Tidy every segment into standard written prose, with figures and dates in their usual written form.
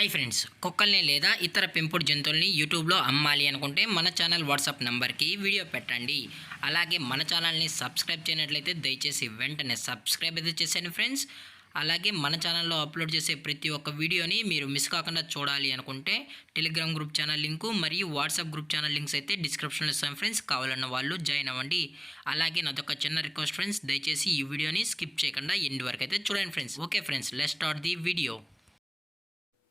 Hi friends, కుక్కల్ని లేదా ఇతర పెంపుడు జంతువుల్ని యూట్యూబ్లో అమ్మాలి అనుకుంటే మన ఛానల్ వాట్సాప్ నెంబర్కి వీడియో పెట్టండి. అలాగే మన ఛానల్ని సబ్స్క్రైబ్ చేయనట్లయితే దయచేసి వెంటనే సబ్స్క్రైబ్ అయితే చేసేయండి ఫ్రెండ్స్. అలాగే మన ఛానల్లో అప్లోడ్ చేసే ప్రతి ఒక్క వీడియోని మీరు మిస్ కాకుండా చూడాలి అనుకుంటే టెలిగ్రామ్ గ్రూప్ ఛానల్ లింకు మరియు వాట్సాప్ గ్రూప్ ఛానల్ లింక్స్ అయితే డిస్క్రిప్షన్లో ఇస్తాం ఫ్రెండ్స్. కావాలన్న వాళ్ళు జాయిన్ అవ్వండి. అలాగే నాదొక చిన్న రిక్వెస్ట్ ఫ్రెండ్స్, దయచేసి ఈ వీడియోని స్కిప్ చేయకుండా ఎండ్ వరకు అయితే చూడండి friends. Okay friends, let's start the video.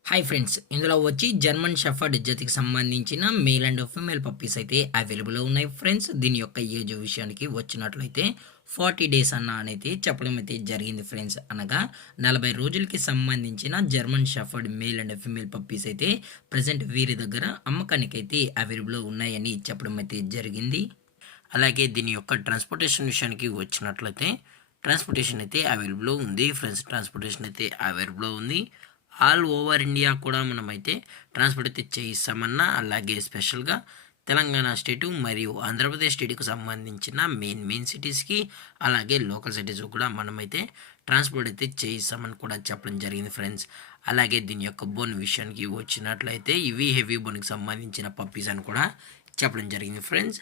Hi friends, ఇందులో వచ్చి జర్మన్ షెఫర్డ్ జాతికి సంబంధించిన మేల్ అండ్ ఫీమేల్ పప్పీస్ అయితే అవైలబుల్లో ఉన్నాయి ఫ్రెండ్స్. దీని యొక్క ఏజ్ విషయానికి వచ్చినట్లయితే 40 డేస్ అనేది చెప్పడం అయితే జరిగింది ఫ్రెండ్స్. అనగా 40 రోజులకి సంబంధించిన German shepherd male and female puppies అయితే ప్రజెంట్ వీరి దగ్గర అమ్మకానికి అయితే అవైలబుల్లో ఉన్నాయని చెప్పడం అయితే జరిగింది. అలాగే దీని యొక్క ట్రాన్స్పోర్టేషన్ విషయానికి వచ్చినట్లయితే ట్రాన్స్పోర్టేషన్ అయితే అవైలబుల్లో ఉంది ఫ్రెండ్స్. ట్రాన్స్పోర్టేషన్ అయితే అవైలబుల్లో ఉంది. ఆల్ ఓవర్ ఇండియా కూడా మనమైతే ట్రాన్స్పోర్ట్ అయితే చేయిస్తామన్నా, అలాగే స్పెషల్గా తెలంగాణ స్టేటు మరియు ఆంధ్రప్రదేశ్ స్టేట్కి సంబంధించిన మెయిన్ సిటీస్కి అలాగే లోకల్ సిటీస్ కూడా మనమైతే ట్రాన్స్పోర్ట్ అయితే చేయిస్తామని కూడా చెప్పడం జరిగింది ఫ్రెండ్స్. అలాగే దీని యొక్క బోన్ విషయానికి వచ్చినట్లయితే ఇవి హెవీ బోన్కి సంబంధించిన పప్పీస్ అని కూడా చెప్పడం జరిగింది ఫ్రెండ్స్.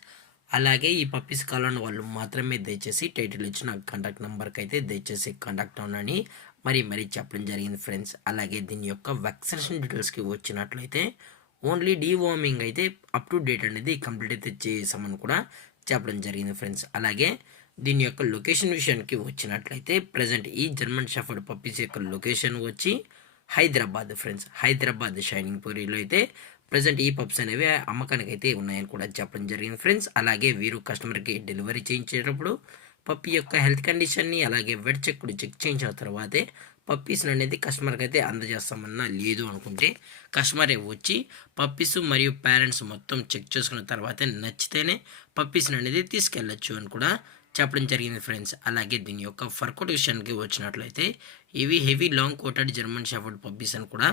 అలాగే ఈ పప్పీస్ కావాలని వాళ్ళు మాత్రమే దయచేసి టైటిల్ ఇచ్చిన కాంటాక్ట్ నెంబర్కి అయితే దయచేసి కాంటాక్ట్ అవ్వనని మరీ చెప్పడం జరిగింది ఫ్రెండ్స్. అలాగే దీని యొక్క వ్యాక్సినేషన్ డీటెయిల్స్కి వచ్చినట్లయితే ఓన్లీ డీవార్మింగ్ అయితే అప్ టు డేట్ అనేది కంప్లీట్ అయితే చేసామని కూడా చెప్పడం జరిగింది ఫ్రెండ్స్. అలాగే దీని యొక్క లొకేషన్ విషయానికి వచ్చినట్లయితే ప్రజెంట్ ఈ జర్మన్ షెఫర్డ్ పప్పీస్ యొక్క లొకేషన్ వచ్చి హైదరాబాద్ ఫ్రెండ్స్. హైదరాబాద్ షైనింగ్ పూరిలో అయితే ప్రజెంట్ ఈ పప్స్ అనేవి అమ్మకానికి అయితే ఉన్నాయని కూడా చెప్పడం జరిగింది ఫ్రెండ్స్. అలాగే వీరు కస్టమర్కి డెలివరీ చేయించేటప్పుడు పప్పి యొక్క హెల్త్ కండిషన్ని అలాగే వెట్ చెక్ చేయించిన తర్వాతే పప్పీస్ని అనేది కస్టమర్కి అయితే అందజేస్తామన్నా, లేదు అనుకుంటే కస్టమరే వచ్చి పప్పీస్ మరియు పేరెంట్స్ మొత్తం చెక్ చేసుకున్న తర్వాతే నచ్చితేనే పప్పీస్ని అనేది తీసుకెళ్ళచ్చు అని కూడా చెప్పడం జరిగింది ఫ్రెండ్స్. అలాగే దీని యొక్క ఫర్కోట్ విషయానికి వచ్చినట్లయితే ఇవి heavy long coated German shepherd puppies అని కూడా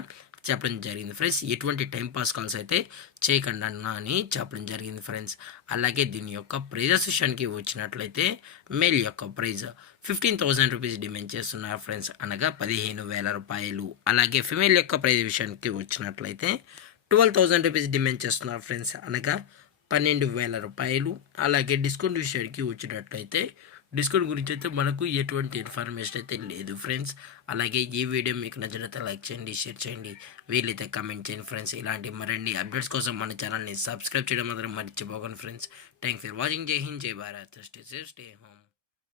చెప్పడం జరిగింది ఫ్రెండ్స్. ఎటువంటి టైంపాస్ కాల్స్ అయితే చేయకుండా అని చెప్పడం జరిగింది ఫ్రెండ్స్. అలాగే దీని యొక్క ప్రైజెస్ విషయానికి వచ్చినట్లయితే మేల్ యొక్క ప్రైజ్ 15,000 రూపీస్ డిమాండ్ చేస్తున్నారు ఫ్రెండ్స్, అనగా 15,000 రూపాయలు. అలాగే ఫిమేల్ యొక్క ప్రైజ్ విషయానికి వచ్చినట్లయితే 12,000 రూపీస్ డిమాండ్ చేస్తున్నారు ఫ్రెండ్స్, అనగా 12,000 రూపాయలు. అలాగే డిస్కౌంట్ విషయానికి వచ్చినట్లయితే డిస్కౌంట్ గురించి అయితే మనకు ఎటువంటి ఇన్ఫర్మేషన్ అయితే లేదు ఫ్రెండ్స్. అలాగే ఈ వీడియో మీకు నచ్చినట్లయితే లైక్ చేయండి, షేర్ చేయండి, వీలైతే కామెంట్ చేయండి ఫ్రెండ్స్. ఇలాంటి మరిన్ని అప్డేట్స్ కోసం మన ఛానల్ని సబ్స్క్రైబ్ చేయడం మాత్రం మర్చిపోకండి ఫ్రెండ్స్. Thanks for watching. జై హింద్, జై Bharat, stay safe, stay home.